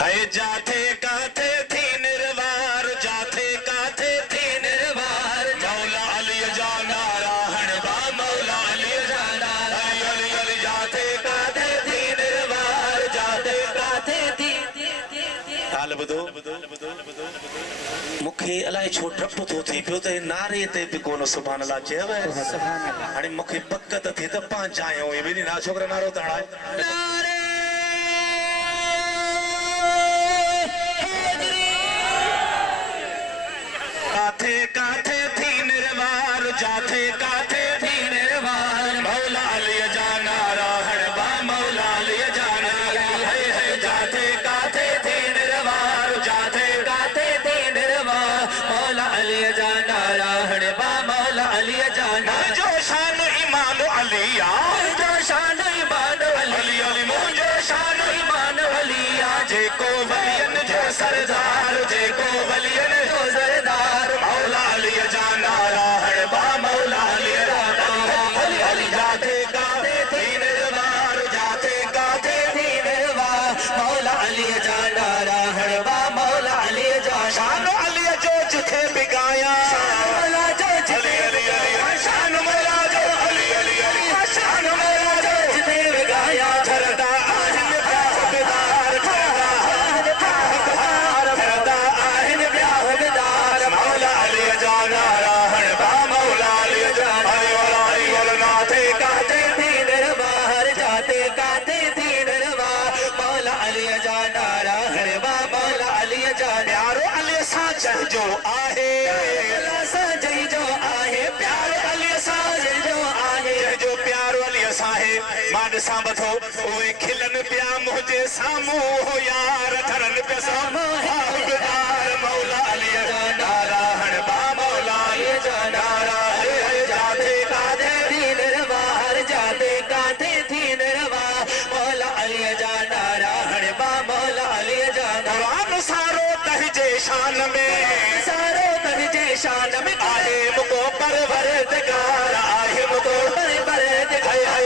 है जाथे काथे थी निर्वार जाथे काथे थी निर्वार मौला अली जा नारायण बा मौला अली जा नारायण अली अली जाथे काथे थी निर्वार जाथे काथे थी हाल बुधो मुखे अलाए छो डप थो थी पियो त नारे ते बि कोन सुभान अल्लाह चयो हाणे मूंखे पक त थिए त पांच आयो हे ॿिनी ना छोकिरा नारो त हणाए काथे काथे थी निर्वार जाथे काथे थी निर्वार मौला अली जा नारायण बा मौला अली जा नारायण है जाथे काथे थी निर्वार जाथे काथे थी निर्वार मौला अली जा नारायण बा मौला अली जा नारायण जो शान ईमान अलिया जो शान ईमान अली अली मुझो शान ईमान अलिया जेको वलियन जो सरदार जेको वलियन जो सरदार मौला अली जा नारायण बा मौला अली जा नारायण अली जाते काते थी निर्वार जाते काते थी निर्वार मौला अली जा नारायण बा मौला अली जा शान अली जो जिथे बिगाया मौला जो जिथे अली अली शान मौला जो अली अली अली शान मौला जो जिथे बिगाया धरदा आहन ब्याहदार धरदा आहन ब्याहदार मौला अली जा नारायण बा मौला अली जा अली अली नाथे काते थी निर्वार जाते काते थी निर्वार मौला अली जा नारायण बा मौला अली जा प्यारो अली सा जो आहे सा जो आहे प्यारो अली सा जो आहे जो प्यारो अली सा है मान सांबथो ओए खिलन पिया मुझे सामू हो यार धरन पे सामू हाबदार मौला अली जा नारायण बा मौला अली जा नारायण जाते काते थी निर्वार जाते काते थी निर्वार मौला अली जा नारायण बा मौला अली जा कुरान सारो तहजे शान में सारो तहजे शान में आहे मुको परवरदिगार आहे मुको परवरदिगार